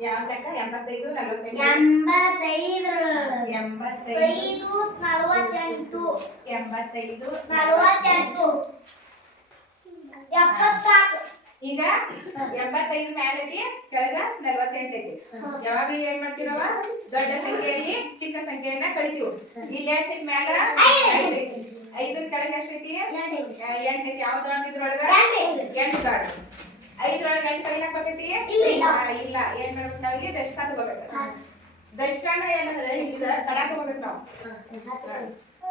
ಯಾವ ಲೆಕ್ಕ ಎಂಬತ್ತೈದು ನಲವತ್ತೆಂಟು. ಎಂಬತ್ತೈದು. ಎಂಬತ್ತೈದು ನಲವತ್ತೆಂಟು. ಎಂಬತ್ತೈದು ನಲವತ್ತೆಂಟು. ಎಪ್ಪತ್ನಾಲ್ಕು. ಈಗ ಎಂಬತ್ತೈದು ಮ್ಯಾಲ ಐತಿ ಕೆಳಗ ನಲವತ್ತೆಂಟು ಐತಿ ಯಾವಾಗ್ಲೂ ಏನ್ ಮಾಡ್ತೀರವ ದೊಡ್ಡ ಸಂಖ್ಯೆಯಲ್ಲಿ ಚಿಕ್ಕ ಸಂಖ್ಯೆಯನ್ನ ಕಳಿತೀವಿ. ಇಲ್ಲಿ ಎಷ್ಟೈತಿ ಮ್ಯಾಲ? ಐದರ ಕೆಳಗೆ ಎಷ್ಟೈತಿ? ಆ, ಎಂಟ್ ಐತಿ ಯಾವ ದೊಡ್ಡ ಇದ್ರೊಳಗ ಎಂಟು ದೊಡ್ಡ ಐದ್ರೊಳಗೆ ಎಂಟು ಕಳಿಯಕ್ ಬರ್ತೈತಿ ಇಲ್ಲ. ಏನ್ ಮಾಡ್ಬೇಕು ನಾವು ಇಲ್ಲಿ ದಶಕ ತಗೋಬೇಕು ದಶಕ ಅಂದ್ರೆ ಏನಂದ್ರೆ ಇಲ್ಲಿ ಕಡಾಕ ಹೋಗ್ಬೇಕು ನಾವು.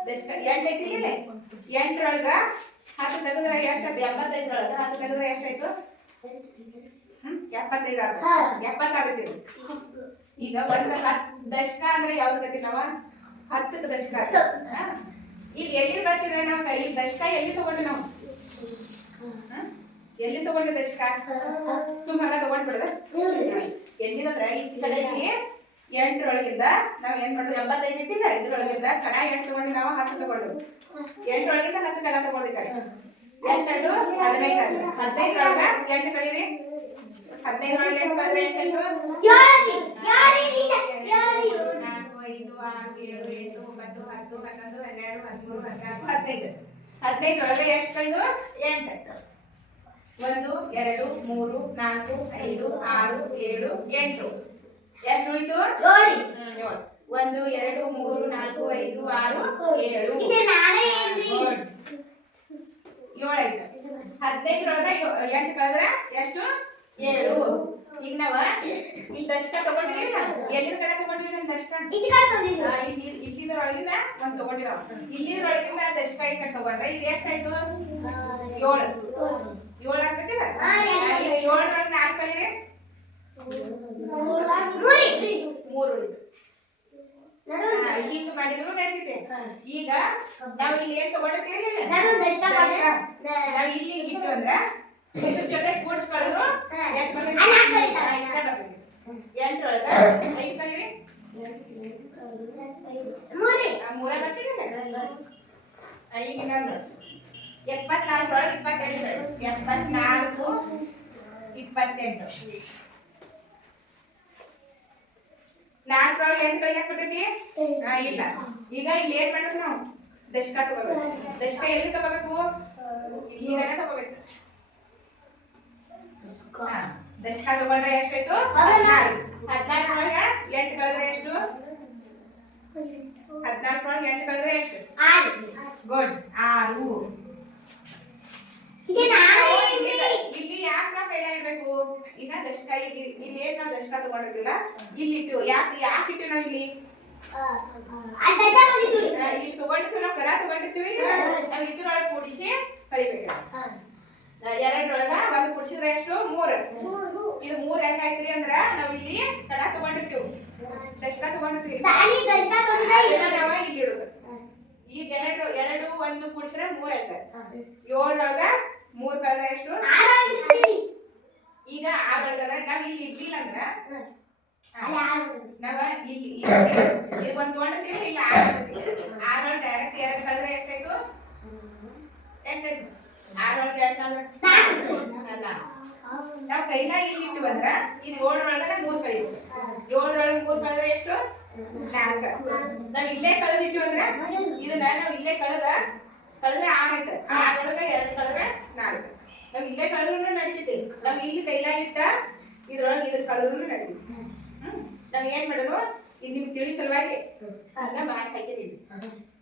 ದಶಕ ಎಂಟ್ ಐತಿ ಇಲ್ಲಿ? ಎಂಟ್ರೊಳಗ ಹತ್ತು ತೆಗೆದ್ರೆ ಎಷ್ಟಾಯ್ತು? ಎಂಬತ್ತೈದ್ರೊಳಗ ಹತ್ತು ತೆಗೆದ್ರೆ ಎಷ್ಟಾಯ್ತು? ಎಪ್ಪತ್ತೈದು ಆಯ್ತು ಹಾ. ಎಪ್ಪತ್ತಾಗೈತಿ ಇದು. ಈಗ ಒಂದ್ ದಶಕ ಅಂದ್ರೆ ಯಾವ್ದು ಗತಿ ನಾವ? ಹತ್ತಕ್ಕೆ ದಶಕ? ಇಲ್ಲಿ ಎಲ್ಲಿ ಬರ್ತಿದ್ರೆ ನಾವು ಇಲ್ಲಿ ದಶಕ ಎಲ್ಲಿ ತಗೊಂಡು ನಾವು? ಎಲ್ಲಿ ತಗೊಂಡಿದ್ದೆ ದಶಕ ಸುಮ್ಮನೆ ತಗೊಂಡ್ಬಿಡ್ದ ಎಲ್ಲಿದಂದ್ರೆ ಈ ಕಡೆಗೆ ಎಂಟರೊಳಗಿಂದ ನಾವು ಏನ್ ಮಾಡೋದು ಎಂಬತ್ತೈದು ಇದ್ದಿಲ್ಲ ಇದ್ರೊಳಗಿಂದ ಕಡ ಎಂಟು ತಗೊಂಡು ನಾವು ಹತ್ತು ತಗೊಂಡು. ಎಂಟರೊಳಗಿಂದ ಹತ್ತು ಕಡ ತಗೊಂಡಿ ಕಡೆ. ಎಷ್ಟಾಯ್ತು ಹದಿನೈದು ಹದಿನೈದರೊಳಗ ಎಂಟು ಕಳೀರಿ. ಹದಿನೈದರೊಳಗೆ ಎಂಟು ಕಳೆದ್ರೆ ಎಷ್ಟಾಯ್ತು ನಾಲ್ಕು ಐದು ಆರು ಏಳು ಎಂಟು ಒಂಬತ್ತು ಹತ್ತು ಹನ್ನೊಂದು ಹನ್ನೆರಡು ಹದಿಮೂರು ಹದಿನಾಲ್ಕು ಹದಿನೈದು. ಹದಿನೈದರೊಳಗೆ ಎಷ್ಟು ಕಳೆದು? ಎಂಟು. ಒಂದು ಎರಡು ಮೂರು ನಾಲ್ಕು ಐದು ಆರು ಏಳು ಎಂಟು. ಎಷ್ಟು ಉಳಿತು. ಒಂದು ಎರಡು ಮೂರು ನಾಲ್ಕು ಐದು ಆರು ಏಳು. ಏಳಾಯ್ತು. ಹದಿನೈದರೊಳಗ ಎಂಟು ಕಳೆದ್ರ ಎಷ್ಟು? ಏಳು. ಈಗ ನಾವ ಇಲ್ಲಿ ದಶಕ ತಗೊಂಡಿಲ್ಲ ಎಲ್ಲಿನ ಕಡೆ ತಗೊಂಡಿವಿ ನಮ್ ದಶಕ? ಇಲ್ಲಿದ್ರೊಳಗಿಂದ ಒಂದ್ ತಗೊಂಡಿರೋ. ಇಲ್ಲಿದ್ರೊಳಗಿಂದ ದಶಕ ಈ ಕಡೆ ತಗೊಂಡ್ರೆ. ಇದು ಎಷ್ಟಾಯ್ತು? ಏಳು. ಏಳು ಆಗ್ಬೇಕಲ್ಲ ಹಾ, ಏಳು. ಇಲ್ಲಿ ಏಳರೊಳಗೆ ನಾಲ್ಕು ಕಳೀರಿ ಮೂರು ಉಳಿತು ಆ, ಮಾಡಿದ್ರು ನಡೀತಿದೆ. ಈಗ ನಾವು ಇಲ್ಲಿ ಏನ್ ತಗೊಂಡಿರ್ತೀವಿ ನಾನು. ನಾವು ಇಲ್ಲಿ ಇಟ್ಟು ಅಂದ್ರ ಇದ್ರ ಜೊತೆ ಕೂಡ್ಸ್ಕೊಳ್ಳೋದು ಎಷ್ಟು ಬರ್ತೈತಿ? ಎಂಟ್ರೊಳಗ ಐದು ಕಳೀರಿ ಮೂರ. ಬರ್ತೀರಲ್ಲ ಈಗ ಇನ್ನೊಂದು ಎಪ್ಪತ್ನಾಲ್ಕರೊಳಗೆ ಇಪ್ಪತ್ತೆಂಟು. ಎಪ್ಪತ್ನಾಲ್ಕು ಇಪ್ಪತ್ತೆಂಟು. ನಾಲ್ಕರೊಳಗೆ ಎಂಟು ಕಳಿಗೆ ಬರ್ತೈತಿ ಹಾ ಇಲ್ಲ. ಈಗ ಇಲ್ಲಿ ಏನ್ ಮಾಡ್ಬೇಕು ನಾವು? ದಶಕ ತಗೋಬೇಕು. ದಶಕ ಎಲ್ಲಿ ತಗೋಬೇಕು? ಇಲ್ಲಿಂದನೇ ತಗೋಬೇಕು. ದಶಕ. ತಗೊಂಡ್ರೆ ಎಷ್ಟಾಯ್ತು? ಹದಿನಾಲ್ಕು. ಹದಿನಾಲ್ಕರೊಳಗೆ ಎಂಟು ಕಳೆದ್ರೆ ಎಷ್ಟು? ಹದಿನಾಲ್ಕರೊಳಗೆ ಎಂಟು ಕಳೆದ್ರೆ ಎಷ್ಟು? ಗುಡ್. ಆರು. ಇಲ್ಲಿ ಯಾಕೆ ನಾವು ಕೈಲ ಇಡ್ಬೇಕು ಈಗ ದಶಕ ಇಲ್ಲಿ ಇಲ್ಲಿ ಏನ್ ನಾವು ದಶಕ ತಗೊಂಡಿರ್ತೀವಲ್ಲ ಇಲ್ಲಿ ಇಟ್ಟು ಯಾಕೆ ಯಾಕೆ ಇಟ್ಟು ನಾವು ಇಲ್ಲಿ ಇಲ್ಲಿ ತಗೊಂಡಿರ್ತೀವಿ ನಾವು ಕಡ ತಗೊಂಡಿರ್ತೀವಿ ನಾವು ಇದ್ರೊಳಗೆ ಕೂಡಿಸಿ ಕಳಿಬೇಕು ಎರಡರೊಳಗ ಒಂದು ಕುಡ್ಸಿದ್ರೆ ಎಷ್ಟು ಮೂರು ಇದು ಮೂರ್ ಹೆಂಗಾಯ್ತ್ರಿ ಅಂದ್ರ ನಾವ್ ಇಲ್ಲಿ ಕಡ ತಗೊಂಡಿರ್ತೀವಿ ದಶಕ ತಗೊಂಡಿರ್ತೀವಿ ನಾವ ಇಲ್ಲಿ ಇಡುದು ಈಗ ಎರಡು ಎರಡು ಒಂದು ಕೂಡಿಸಿದ್ರೆ ಮೂರ್ ಆಯ್ತ ಏಳರೊಳಗ ಮೂರ್ ಕಳೆದ್ರೆ ಎಷ್ಟು ಈಗ ಆರೊಳಗದ ನಾವ್ ಇಲ್ಲಿ ಇಡ್ಲಿಲ್ಲ ಅಂದ್ರ ನಾವ ಇಲ್ಲಿ ಇಲ್ಲಿ ಒಂದ್ ತಗೊಂಡಿರ್ತೀವಿ ಇಲ್ಲಿ ಆರ್ ಇರ್ತೈತಿ. ಆರೊಳಗೆ ಡೈರೆಕ್ಟ್ ಎರಡು ಕಳೆದ್ರೆ ಎಷ್ಟಾಯ್ತು ಎಷ್ಟಾಯ್ತು ಆರೊಳಗೆ ಎರಡು ಕಳೆದ್ರೆ ಅಲ್ಲ ನಾವ್ ಕೈನ ಇಲ್ಲಿ ಇಟ್ಟು ಬಂದ್ರ ಇದು ಏಳರೊಳಗಡೆ ಮೂರ್ ಕಳಿಬೇಕು ಏಳರೊಳಗೆ ಮೂರ್ ಕಳೆದ್ರೆ ಎಷ್ಟು ನಾಲ್ಕ ನಾವ್ ಇಲ್ಲೇ ಕಳೆದಿದ್ದೀವಿ ಅಂದ್ರ ಇದನ್ನ ನಾವ್ ಇಲ್ಲೇ ಕಳೆದ ಕಳೆದ್ರೆ ಆರೈತೆ ಆರೊಳಗ ಎರಡು ಕಳೆದ್ರೆ ನಾಲ್ಕು ನಾವ್ ಇಲ್ಲೇ ಕಳೆದ್ರು ನಡೀತೈತಿ. ನಾವ್ ಇಲ್ಲಿ ಕೈಲಾಗಿತ್ತ ಇದ್ರೊಳಗೆ ಇದ್ರ ಕಳೆದ್ರು ನಡೀತೈತಿ. ಹ್ಮ್. ನಾವ್ ಏನ್ ಮಾಡೋಣ ಈಗ ನಿಮ್ಗೆ ತಿಳಿ ಸಲುವಾಗಿ ಹಂಗ ಮಾಡಿ ಹಾಕಿರಿ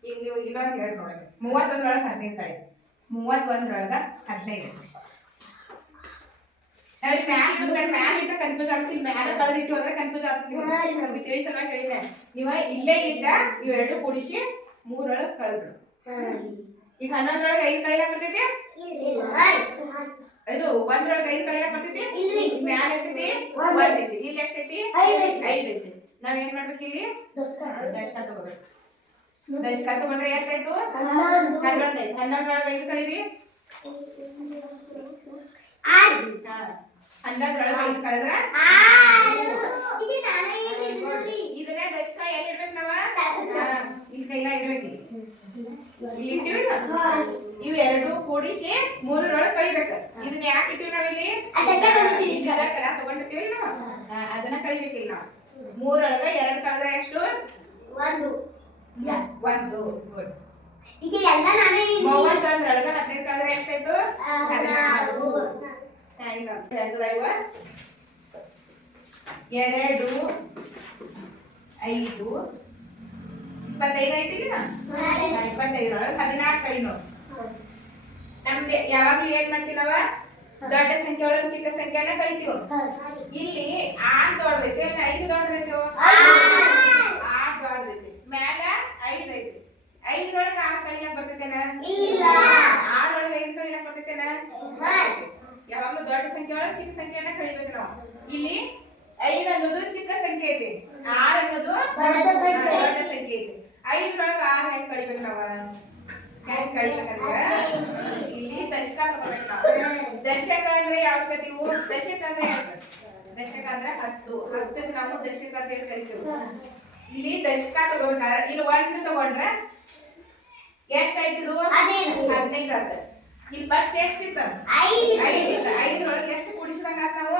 ಈಗ ನೀವು ಇನ್ನೊಂದು ಎರಡು ನೋಡೋಣ. ಮೂವತ್ತೊಂದ್ರೊಳಗೆ ಹದಿನೈದು ಕಳೆ ಮೂವತ್ತೊಂದ್ರೊಳಗೆ ಹದಿನೈದು. ನಾವ್ ಮ್ಯಾಲ ಕನ್ಫ್ಯೂಸ್ ಆಗ್ತೀನಿ ಮ್ಯಾಲ ಕಳೆದಿಟ್ಟು ಅಂದ್ರೆ ಕನ್ಫ್ಯೂಸ್ ಆಗ್ತೀನಿ ನಮ್ಗೆ. ತಿಳಿ ಸಲುವಾಗಿ ಹೇಳಿದೆ ನೀವ ಇಲ್ಲೇ ಇದ್ದ ಇವೆರಡು ಕೂಡಿಸಿ ಮೂರೊಳಗೆ ಕಳೆದ್ಬಿಡು. ಈಗ ಹನ್ನೊಂದ್ರೊಳಗೆ ಐದು ಇದು ಒಂದ್ರೊಳಗೆ ಐದು ಕೈಲಾಕ್ ಬರ್ತೈತಿ ಮ್ಯಾಲ ಎಷ್ಟೈತಿ ಒಂದ್. ಐತಿ ಇಲ್ಲಿ ಎಷ್ಟೈತಿ ಐದು ಐತಿ. ನಾವ್ ಏನ್ ಮಾಡ್ಬೇಕು ಇಲ್ಲಿ? ದಶಕ ತಗೋಬೇಕು. ದಶಕ ತಗೊಂಡ್ರೆ ಎಷ್ಟಾಯ್ತು? ಹನ್ನೊಂದು. ಐತಿ ಹನ್ನೊಂದ್ರೊಳಗೆ ಐದು ಕಳೀರಿ. ಹನ್ನೊಂದ್ರೊಳಗೆ ಐದು ಕಳೆದ್ರ? ಇದನ್ನ ದಶಕ ಎಲ್ಲಿ ಇಡ್ಬೇಕು ನಾವ? ಇಲ್ಲಿ ಕೈಲ ಇಡ್ಬೇಕು ಇಲ್ಲಿ ಇಟ್ಟಿವಿಲ್ಲ ಇವು ಎರಡು ಕೂಡಿಸಿ ಮೂರರೊಳಗೆ ಕಳಿಬೇಕು. ಇದನ್ನ ಯಾಕೆ ಇಟ್ಟಿವಿ ನಾವಿಲ್ಲಿ? ಕಲ ತಗೊಂಡಿರ್ತೀವಿ ನಾವು ಅದನ್ನ ಕಳಿಬೇಕಿಲ್ಲ ನಾವು. ಮೂರೊಳಗ ಎರಡು ಕಳೆದ್ರೆ ಎಷ್ಟು? ಒಂದು. ಒಂದು. ಗುಡ್ ಮೂವತ್ತೊಂದರೊಳಗ ಹದಿನೈದು ಕಳೆದ್ರೆ ಎಷ್ಟಾಯ್ತು? ಎರಡು ಐದು ಇಪ್ಪತ್ತೈದು ಆಯ್ತಿಲ್ಲ? ಇಪ್ಪತ್ತೈದರೊಳಗೆ ಹದಿನಾಲ್ಕು ಕಳಿ ನೋಡು ನಮ್ದು ಯಾವಾಗ್ಲೂ ಏನ್ ಮಾಡ್ತೀನವ? ನಾವ ದೊಡ್ಡ ಸಂಖ್ಯೆ ಒಳಗೆ ಚಿಕ್ಕ ಸಂಖ್ಯೆನ ಕಳಿತೀವ. ಇಲ್ಲಿ ಆರ್ ದೊಡ್ಡದೈತಿ ಅಲ್ಲಿ ಐದು ದೊಡ್ಡದೈತಿ ಆರ್ ದೊಡ್ಡದೈತಿ. ಮ್ಯಾಲ ಐದ್ ಐತಿ. ಐದ್ರೊಳಗೆ ಆರ್ ಕಳಿಲಕ್ ಬರ್ತೈತೇನ? ಇಲ್ಲ. ಒಳಗ ಐದು ಕಳಿಲಕ್ ಬರ್ತೈತೇನ. ಯಾವಾಗ್ಲೂ ದೊಡ್ಡ ಸಂಖ್ಯೆ ಒಳಗೆ ಚಿಕ್ಕ ಸಂಖ್ಯೆನ ಕಳಿಬೇಕು ನಾವು. ಇಲ್ಲಿ ಐದು ಅನ್ನೋದು ಚಿಕ್ಕ ಸಂಖ್ಯೆ ಐತಿ. ಆರ್ ಅನ್ನೋದು. ದೊಡ್ಡ ಸಂಖ್ಯೆ ಐತಿ. ಐದ್ರೊಳಗೆ ಆರ್ ಹೆಂಗ್ ಕಳಿಬೇಕು ನಾವ ಹೆಂಗ್ ಕಳಿಬೇಕಂದ್ರ? ಇಲ್ಲಿ ದಶಕ ತಗೋಬೇಕು ನಾವು. ದಶಕ ಅಂದ್ರೆ ಯಾವ ಕತಿವು ದಶಕ ಅಂದ್ರೆ? ದಶಕ ಅಂದ್ರೆ ಹತ್ತು. ಹತ್ತಕ್ಕೆ ನಾವು ದಶಕ ಅಂತ ಹೇಳಿ ಕರಿತೀವಿ. ಇಲ್ಲಿ ದಶಕ ತಗೋಬೇಕಾದ್ರೆ ಇಲ್ಲಿ ಒಂದ್ ತಗೊಂಡ್ರೆ ಎಷ್ಟಾಯ್ತು ಇದು? ಹದಿನೈದು. ಹದಿನೈದು ಆತ ಇಲ್ಲಿ ಫಸ್ಟ್ ಎಷ್ಟಿತ್ತು ಐದು. ಐದ್ರೊಳಗೆ ಎಷ್ಟು ಕೂಡಿಸಿದಂಗ ಆತ್ ನಾವು.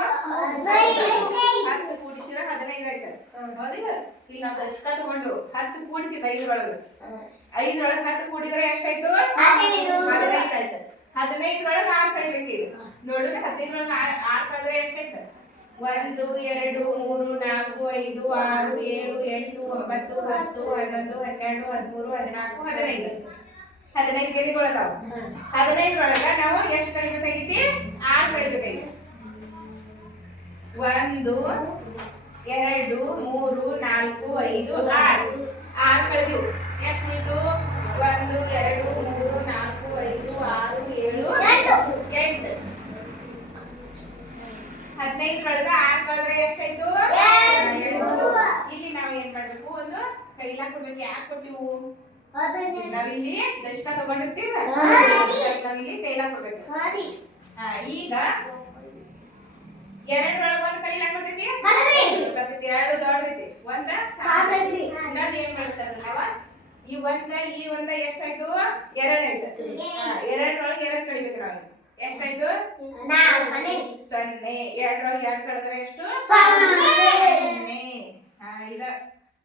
ಹತ್ತು ಹದಿನೈದು ಆಯ್ತು. ಹೌದಿಲ್ಲ ಈಗ ನಾವು ದಶಕ ತಗೊಂಡು ಹತ್ತು ಕೂಡಿತಿತ್ತು ಐದರೊಳಗೆ. ಐದ್ರೊಳಗೆ ಹತ್ತು ಕೂಡಿದ್ರೆ ಎಷ್ಟಾಯ್ತು? ಹದಿನೈದು. ಆಯ್ತು. ಹದಿನೈದರೊಳಗೆ ಆರು ಕಳಿಬೇಕು ನೋಡಿದ್ರೆ ಹದಿನೈದರೊಳಗೆ ಆರು ಕಳೆದ್ರೆ ಎಷ್ಟಾಯ್ತು? ಒಂದು ಎರಡು ಮೂರು ನಾಲ್ಕು ಐದು ಆರು ಏಳು ಎಂಟು ಒಂಬತ್ತು ಹತ್ತು ಹನ್ನೊಂದು ಹನ್ನೆರಡು ಹದಿಮೂರು ಹದಿನಾಲ್ಕು ಹದಿನೈದು. ಹದಿನೈದು ಗೆರೆಗಳು ಅದಾವ. ಹದಿನೈದರೊಳಗ ನಾವು ಎಷ್ಟು ಕಳಿಬೇಕಾಗೈತಿ ಆರು ಕಳಿಬೇಕಾಗೈತಿ ಒಂದು ಎರಡು ಮೂರು ನಾಲ್ಕು ಐದು ಆರು. ಆರು ಕಳೆದಿವು. ಎಷ್ಟು ಉಳಿತು? ಒಂದು ಎರಡು ಮೂರು ನಾಲ್ಕು ಐದು ಆರು ಏಳು ಎಂಟು. ಹದಿನೈದರೊಳಗ ಆರು ಕಳೆದ್ರೆ ಎಷ್ಟಾಯ್ತು. ಇಲ್ಲಿ ನಾವು ಏನ್ ಮಾಡ್ಬೇಕು? ಒಂದು ಕೈಲಾ ಕೊಡ್ಬೇಕು. ಯಾಕೆ ಕೊಟ್ಟಿವು. ನಾವಿಲ್ಲಿ ದಶಕ ತಗೊಂಡಿರ್ತೀವಿ. ನಾವಿಲ್ಲಿ ಕೈಲ ಕೊಡ್ಬೇಕು. ಈಗ ಎರಡರೊಳಗ ಒಂದ್ ಕೈಲ ಹದಿನೈದು. ಬರ್ತೈತಿ ಎರಡು ದೊಡ್ಡದೈತಿ ಒಂದ ಸಾಕೈತ್ರಿ. ಇನ್ನೊಂದ್ ಏನ್ ಮಾಡ್ತಾರಲ್ಲವ ಈ ಒಂದ ಈ ಒಂದ ಎಷ್ಟಾಯ್ತು? ಎರಡ್ ಆಯ್ತು. ಎರಡರೊಳಗೆ ಎರಡ್ ಕಳಿಬೇಕು ನಾವು ಎಷ್ಟಾಯ್ತು? ನಾವು. ಸೊನ್ನೆ. ಎರಡರೊಳಗೆ ಎರಡ್ ಕಳೆದ್ರೆ ಎಷ್ಟು? ಸೊನ್ನೆ. ಇದ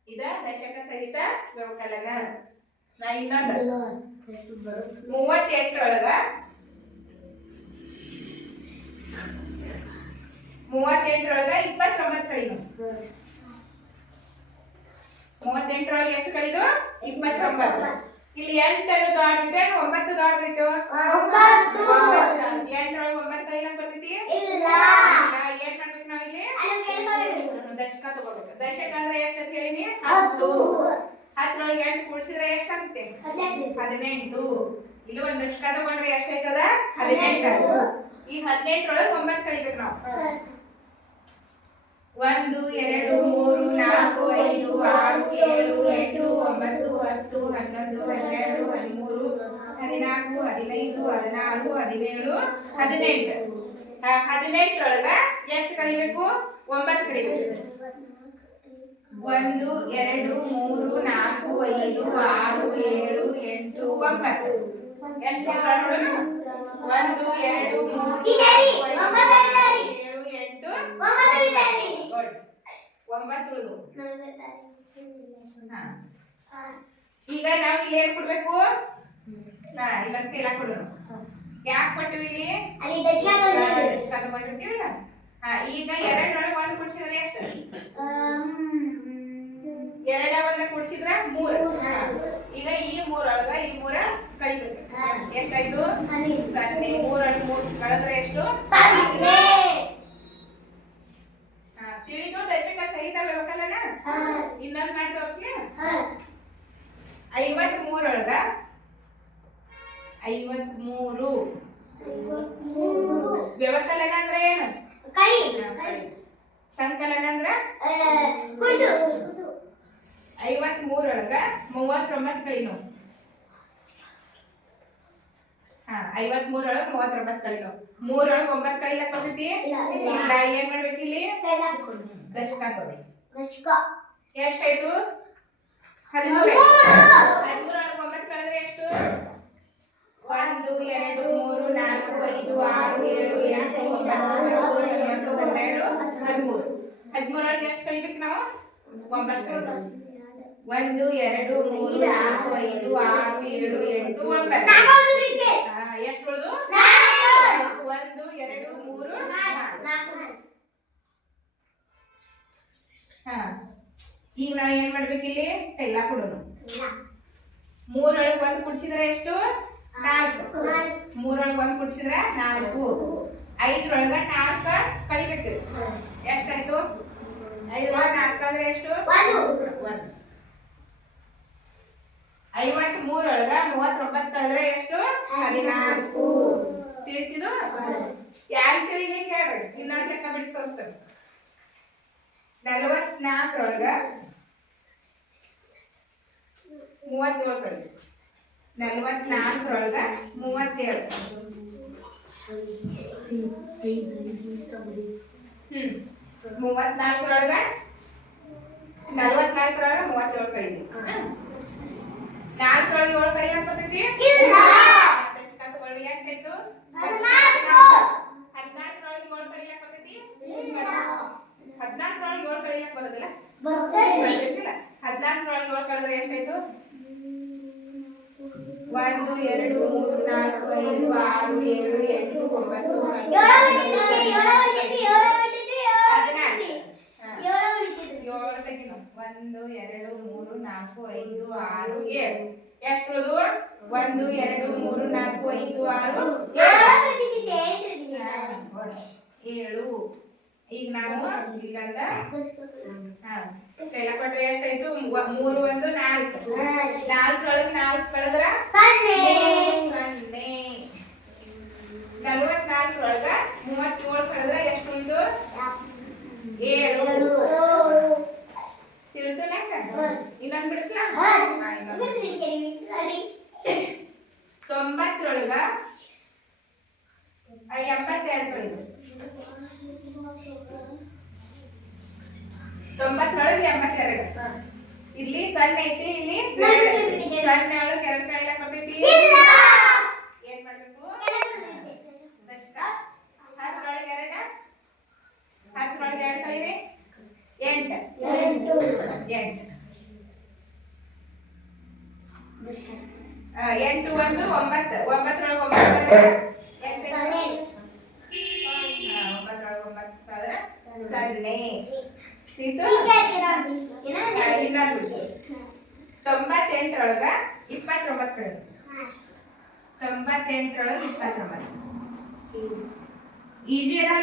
ಇದ ದಶಕ ಸಹಿತ ವ್ಯವಕಲನ ಮೂವತ್ತೆಂಟರೊಳಗ? ಮೂವತ್ತೆಂಟರೊಳಗ ಇಪ್ಪತ್ತೊಂಬತ್ತು ಕಳಿದು ಮೂವತ್ತೆಂಟರೊಳಗೆ ಎಷ್ಟು ಕಳಿದು? ಇಪ್ಪತ್ತೊಂಬತ್ತು. ಇಲ್ಲಿ ಎಂಟನ್ನು ದೊಡ್ಡದಿದೆ ಒಂಬತ್ತು ದೊಡ್ಡದೈತು. ಎಂಟರೊಳಗೆ ಒಂಬತ್ತು ಕಳಿಲಂಗ್ ಬರ್ತೈತಿ? ಏನ್ ಮಾಡ್ಬೇಕು ನಾವ್ ಇಲ್ಲಿ. ದಶಕ ತಗೋಬೇಕು. ದಶಕ ಅಂದ್ರೆ ಎಷ್ಟಂತ ಹೇಳಿನಿ? ಹತ್ತು. ಹತ್ತರೊಳಗೆ ಎಂಟು ಕೂಡಿಸಿದ್ರೆ ಎಷ್ಟಾಗುತ್ತೆ? ಹದಿನೆಂಟು. ಇಲ್ಲಿ ಒಂದ್ ದಶಕ ತಗೊಂಡ್ರೆ ಎಷ್ಟಾಯ್ತದ? ಹದಿನೆಂಟು. ಈ ಹದಿನೆಂಟರೊಳಗೆ ಒಂಬತ್ತು ಕಳಿಬೇಕು ನಾವು. ಒಂದು ಎರಡು ಮೂರು ನಾಲ್ಕು ಐದು ಆರು ಏಳು ಎಂಟು ಒಂಬತ್ತು ಹತ್ತು ಹನ್ನೊಂದು ಹನ್ನೆರಡು ಹದಿಮೂರು ಹದಿನಾಲ್ಕು ಹದಿನೈದು ಹದಿನಾರು ಹದಿನೇಳು ಹದಿನೆಂಟು. ಹದಿನೆಂಟರೊಳಗ ಎಷ್ಟು ಕಳಿಬೇಕು? ಒಂಬತ್ತು ಕಳಿಬೇಕು. ಒಂದು ಎರಡು ಮೂರು ನಾಲ್ಕು ಐದು ಆರು ಏಳು ಎಂಟು ಒಂಬತ್ತು. ಎಷ್ಟು ಇದಾವ ನೋಡೋಣ? ಒಂದು ಎರಡು ಮೂರು ಇದಾರಿ, ನಾಲ್ಕು, ಐದು, ಒಂಬತ್ತು ಆರು, ಇದಾರಿ. ಏಳು ಎಂಟು. ಒಂಬತ್ತು ಇದಾರಿ. Good. ಒಂಬತ್ತು ಉಳಿದು ಹಾ. ಈಗ ನಾವು ಇಲ್ಲಿ ಏನ್ ಕೊಡ್ಬೇಕು? ಹಾ ಇಲ್ಲ ಸ್ಕೇಲ್ ಕೊಡೋಣ ಯಾಕೆ ಕೊಟ್ಟಿವಿ ಇಲ್ಲಿ? ಅಲ್ಲಿ ದಶಕ ಬಂದಿದೆ. ದಶಕ ತಗೊಂಡಿರ್ತೀವಲ್ಲ ಹಾ ಈಗ ಎರಡರೊಳಗೆ ಒಂದು ಕುಡಿಸಿದ್ರೆ ಎಷ್ಟು? ಎರಡ ಒಂದ ಕುಡಿಸಿದ್ರ ಮೂರು. ಈಗ ಈ ಮೂರೊಳಗ ಈ ಮೂರ ಕಳಿಬೇಕು. ಎಷ್ಟಾಯ್ತು ಸೊನ್ನೆ. ಮೂರ ಮೂರ್. ಕಳೆದ್ರೆ ಎಷ್ಟು? ಸಿಳಿದು ದಶಕ ಸಹಿತ ಬೇಕಲ್ಲ ಹಾ. ಇನ್ನೊಂದು ಮಾಡಿ ತೋರಿಸ್ಲಿ. ಐವತ್ ಮೂರೊಳಗ ಐವತ್ ಮೂರು. ವ್ಯವಕಲನ ಅಂದ್ರೆ ಏನು. ಸಂಕಲನ ಅಂದ್ರ? ಆ, ಕುಡಿಸು. ಐವತ್ ಮೂರೊಳಗ ಮೂವತ್ತೊಂಬತ್ತು ಕಳಿನು ಹಾ ಐವತ್ ಮೂರೊಳಗ ಮೂವತ್ತೊಂಬತ್ತು ಕಳಿನು ಮೂರೊಳಗ ಒಂಬತ್ತು ಕಳಿಲಕ್ ಬರ್ತೈತಿ ಇಲ್ಲ. ಏನ್ ಮಾಡ್ಬೇಕು ಇಲ್ಲಿ. ದಶಕ ತಗೊಳ್ಳಿ ದಶಕ. ಎಷ್ಟಾಯ್ತು ಹದಿಮೂರು ಹದಿಮೂರು. ಹದಿಮೂರೊಳಗ ಒಂಬತ್ತು ಕಳೆದ್ರೆ ಎಷ್ಟು ಒಂದು ಎರಡು ಮೂರು ನಾಲ್ಕು ಐದು ಆರು ಏಳು ಎಂಟು ಒಂಬತ್ತು ಹತ್ತು ಹನ್ನೊಂದು ಹನ್ನೆರಡು ಹದಿಮೂರು ಹದಿಮೂರೊಳಗೆ ಎಷ್ಟು ಕಳಿಬೇಕು ನಾವು ಒಂಬತ್ತು. ಒಂದು ಎರಡು ಮೂರು ನಾಲ್ಕು ಐದು ಆರು ಏಳು ಎಂಟು ಒಂಬತ್ತು. ಎಷ್ಟು. ಒಂದು ಎರಡು ಮೂರು ನಾಲ್ಕು. ಹಾ. ಈಗ ನಾವು ಏನ್ ಮಾಡ್ಬೇಕು ಇಲ್ಲಿ ಕೈಲ ಕೊಡೋಣ ಮೂರೊಳಗೆ ಒಂದು ಕುಡ್ಸಿದ್ರೆ ಎಷ್ಟು? ನಾಲ್ಕು. ಮೂರೊಳಗೆ ಒಂದು ಕುಡ್ಸಿದ್ರೆ ನಾಲ್ಕು. ಐದರೊಳಗ ನಾಲ್ಕು ಕಳಿಬೇಕು ಎಷ್ಟಾಯ್ತು? ಐದರೊಳಗೆ ನಾಲ್ಕು ಅಂದ್ರೆ ಎಷ್ಟು? ಒಂದು. ಐವತ್ ಮೂರೊಳಗ ಮೂವತ್ತೊಂಬತ್ತು ಕಳೆದ್ರೆ ಎಷ್ಟು? ಹದಿನಾಲ್ಕು. ತಿಳಿತಿದು? ಯಾರು ತಿಳಿಲಿಕ್ಕೆ ಹೇಳ್ಬೇಡಿ ಇನ್ನೊಂದು ಲೆಕ್ಕ ಬಿಡಿಸಿ ತೋರಿಸ್ತೇವೆ ನಲವತ್ನಾಲ್ಕರೊಳಗ ಮೂವತ್ತೇಳು ಕಡೆ ನಲವತ್ನಾಲ್ಕರೊಳಗ, ಮೂವತ್ತೇಳು. ಹ್ಮ್. ಮೂವತ್ನಾಲ್ಕರೊಳಗ, ನಲವತ್ನಾಲ್ಕರೊಳಗ ಮೂವತ್ತೇಳು ಕಳಿದೆ ನಾಲ್ಕರೊಳಗೆ ಏಳು ಕೈ ಹಾಕೋತೈತಿ ಎಷ್ಟಾಯ್ತು ಹದಿನಾಲ್ಕು. ಹದಿನಾಲ್ಕರೊಳಗೆ ಏಳು ಕೈ ಹಾಕೋತೈತಿ. ಹದಿನಾಲ್ಕರೊಳಗೆ ಏಳು ಕೈ ಹಾಕೋದಿಲ್ಲ ಬರ್ತೈತಿ. ಹದಿನಾಲ್ಕರೊಳಗೆ ಏಳು ಕಳೆದ್ರೆ ಎಷ್ಟಾಯ್ತು ಒಂದು ಎರಡು ಮೂರು ನಾಲ್ಕು ಐದು ಆರು ಏಳು ಎಂಟು ಒಂಬತ್ತು ಹತ್ತು, ಏಳು ಉಳಿತೈತಿ, ಏಳು ಉಳಿತೈತಿ, ಏಳು ಉಳಿತೈತಿ, ಏಳು ಹದಿನಾಲ್ಕು. ಉಳಿತೈತಿ. ಹಾ. ಏಳು ಉಳಿತೈತಿ. ಏಳು ತೆಗಿನು ಒಂದು ಎರಡು ಮೂರು ನಾಲ್ಕು ಐದು ಆರು ಏಳು. ಎಷ್ಟು ಒಂದು ಎರಡು ಮೂರು ನಾಲ್ಕು ಐದು ಆರು ಏಳು. ಈಗ ನಾವು ಇಲ್ಲಿಂದ? ಹಾ. ಕೈಲ ಕೊಟ್ರೆ ಎಷ್ಟಾಯ್ತು ಮೂರು ಒಂದು ನಾಲ್ಕು ನಾಲ್ಕರೊಳಗೆ ನಾಲ್ಕು ಕಳೆದ್ರ ಸೊನ್ನೆ. ಸೊನ್ನೆ ನಲವತ್ನಾಲ್ಕರೊಳಗ ಮೂವತ್ತೇಳು ಕಳೆದ್ರ ಎಷ್ಟು ಉಳಿತು ಏಳು ಏಳು. ತಿಳಿತು ಲೆಕ್ಕ ಇನ್ನೊಂದು ಬಿಡಿಸ್ಲಾ ಹಾ. ಹಾ, ಇನ್ನೊಂದು. ಇವತ್ತು ಹಿಡಿತೇನೆ, ಸರಿ. ತೊಂಬತ್ತರೊಳಗ ಆ, ಎಂಬತ್ತೆರಡು ಕಳೆದು ತೊಂಬತ್ತರೊಳಗೆ ಎಂಬತ್ತೆರಡು ಇಲ್ಲಿ ಐತಿ ಇಲ್ಲಿ? ಸಣ್ಣ ಎರಡು ಕೆರಳು ಬರ್ತೈತಿ ಇಲ್ಲ. ಏನ್ ಮಾಡ್ಬೇಕು. ಬೆಸ್ಟ ಹತ್ತರೊಳಗೆ ಎರಡು. ಹತ್ತರೊಳಗೆ ಎರಡು ಕಳೀರಿ ಎಂಟು. ಎಂಟು. ಎಂಟು. ಒಂದು ಒಂಬತ್ತು. ಒಂಬತ್ತರೊಳಗೆ ಒಂಬತ್ತು ಒಂಬತ್ತರೊಳಗೆ ಒಂಬತ್ತು ಪದರ ಸೊನ್ನೆ. ಇನ್ನೊಂದು. ತೊಂಬತ್ತೆಂಟರೊಳಗ ಇಪ್ಪತ್ತೊಂಬತ್ತು. ತೊಂಬತ್ತೆಂಟರೊಳಗೆ ಇಪ್ಪತ್ತೊಂಬತ್ತು. ಈಜಿ ಇದಾವ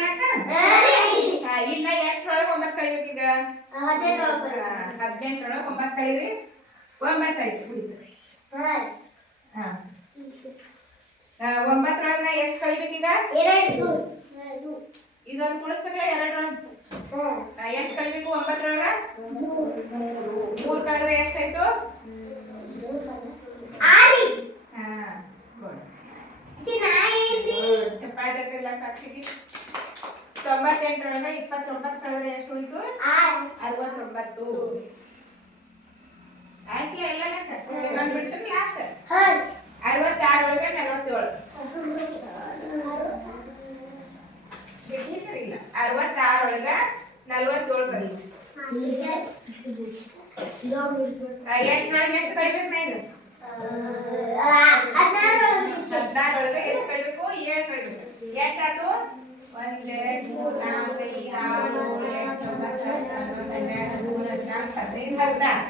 ಇಲ್ಲ ಎಷ್ಟರೊಳಗ ಒಂಬತ್ತು ಕಳಿಬೇಕೀಗ ಈಗ? ಹದಿನೆಂಟರೊಳಗ. ಒಂಬತ್ತು ಕಳೀರಿ. ಒಂಬತ್ತಾಯ್ತು ಒಂಬತ್ತರೊಳಗ ಎಷ್ಟು ಕಳಿಬೇಕೀಗ. ಇದೊಂದು ಕುಳಿಸ್ಬೇಕಲ್ಲ ಎರಡರೊಳಗೆ. ಎಷ್ಟು ಕಳಿಬೇಕು ಒಂಬತ್ತರೊಳಗ? ಮೂರು. ಕಳೆದ್ರೆ ಎಷ್ಟಾಯ್ತು ಆರಿ. ಹಾ ಗುಡ್ ಇದು ನಾ ಏನ್ರಿ? ಚಪ್ಪಾಳೆ ಇಲ್ಲ ಸಾಕ್ಷಿಗೆ ತೊಂಬತ್ತೆಂಟರೊಳಗ ಇಪ್ಪತ್ತೊಂಬತ್ತು ಕಳೆದ್ರೆ ಎಷ್ಟು ಉಳಿತು. ಅರವತ್ತೊಂಬತ್ತು. ಆಯ್ತು ಎಲ್ಲ ಲೆಕ್ಕ. ಬಿಡ್ಸಿದ್ರೆ ಲಾಸ್ಟ್. ಅರವತ್ತಾರೊಳಗೆ ನಲವತ್ತೇಳು. ಬಿಡ್ಸಿದ್ರೆ ಇಲ್ಲ. ಅರವತ್ತಾರೊಳಗ ನಲವತ್ತೇಳು ಕಳಿ ಎಂಟರೊಳಗೆ ಎಷ್ಟು ಕಳಿಬೇಕು ನಾ ಇದು ಆ, ಹದಿನಾರು ಒಳಗೆ ಬಿಡಿಸಿ. ಹದಿನಾರೊಳಗೆ ಎಷ್ಟು ಕಳಿಬೇಕು? ಏಳು ಕಳಿಬೇಕು. ಎಷ್ಟಾಯ್ತು ಒಂದೆರಡು ಮೂರು ನಾಲ್ಕು ಐದು ಆರು ಏಳು ಎಂಟು ಒಂಬತ್ತು ಹತ್ತು ಹನ್ನೊಂದು ಹನ್ನೆರಡು ಹದಿಮೂರು ಹದಿನಾಲ್ಕು ಹದಿನೈದು ಹದಿನಾರು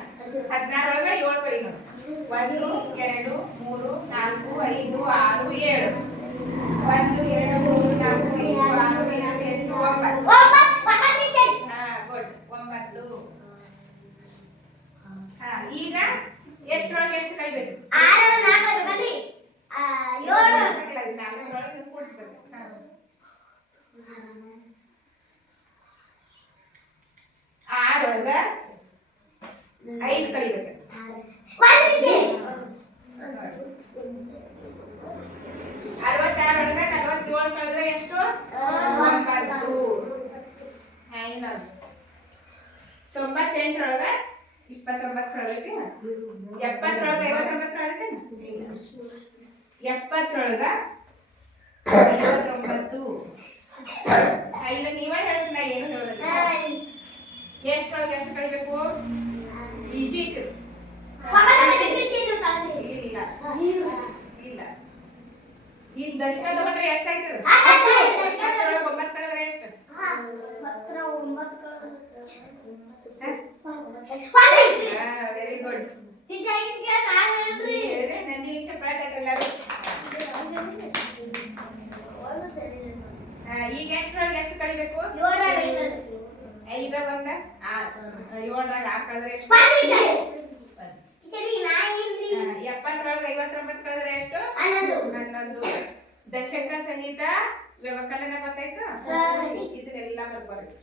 ಹದಿನಾರೊಳಗೆ ಏಳು ಕಳಿಬೇಕು ಒಂದು ಎರಡು ಮೂರು ನಾಲ್ಕು ಐದು ಆರು ಏಳು ಒಂದು ಎರಡು ಮೂರು ನಾಲ್ಕು ಐದು ಆರು ಏಳು ಎಂಟು ಒಂಬತ್ತು ಒಂಬತ್ತು ಪಕ್ಕ ಟೀಚರ್. ಹಾ ಗುಡ್ ಒಂಬತ್ತು ಹಾ ಈಗ ಎಷ್ಟರೊಳಗೆ ಎಷ್ಟು ಕಳಿಬೇಕು ಆರು ನಾಲ್ಕು ಬನ್ನಿ ಆ, ಏಳು ನಾಲ್ಕರೊಳಗೆ ಕೂಡಿಸ್ಬೇಕು ಹಾ. ಆರೊಳಗ ಐದು ಕಳಿಬೇಕು ಒಂದು ಬಿಡಿಸಿ. ಅರವತ್ತಾರೊಳಗ ನಲವತ್ತೇಳು ಕಳೆದ್ರೆ ಎಷ್ಟು ಒಂಬತ್ತು ಹಾ, ಇನ್ನೊಂದು ತೊಂಬತ್ತೆಂಟರೊಳಗ ಇಪ್ಪತ್ತೊಂಬತ್ತರೊಳಗೈತಿ ಎಪ್ಪತ್ತರೊಳಗ ಐವತ್ತೊಂಬತ್ತರೊಳಗೈತಿ ಎಪ್ಪತ್ತರೊಳಗ ಐವತ್ತೊಂಬತ್ತು. ಇಲ್ಲ ನೀವೇ ಹೇಳ್ಬೇಕು ನಾ ಏನು ಹೇಳೋದಿಲ್ಲ. ಎಷ್ಟರೊಳಗೆ ಎಷ್ಟು ಕಳಿಬೇಕು? ಈಜಿಟ್ ಇಲ್ಲ ಇಲ್ಲ. ಈಗ ದಶಕ ತಗೊಂಡ್ರೆ ಎಷ್ಟಾಯ್ತದ? ಒಂಬತ್ತು ಕಳೆದ್ರೆ ಎಷ್ಟು? ವೆರಿ ಗುಡ್ ಈಗ ಎಷ್ಟರೊಳಗೆ ಎಷ್ಟು ಕಳಿಬೇಕು ಐದ ಬಂದ ಏಳರಾಗ ಆರು ಕಳೆದ್ರೆ ಎಷ್ಟು ಎಪ್ಪತ್ತರೊಳಗೆ ಐವತ್ತೊಂಬತ್ತು ಕಳೆದ್ರೆ ಎಷ್ಟು? ಹನ್ನೊಂದು. ದಶಕ ಸಂಗೀತ ವ್ಯವಕಲನ ಗೊತ್ತಾಯ್ತು? ಇದನ್ನೆಲ್ಲ ಬರ್ಬಾರ್ದು.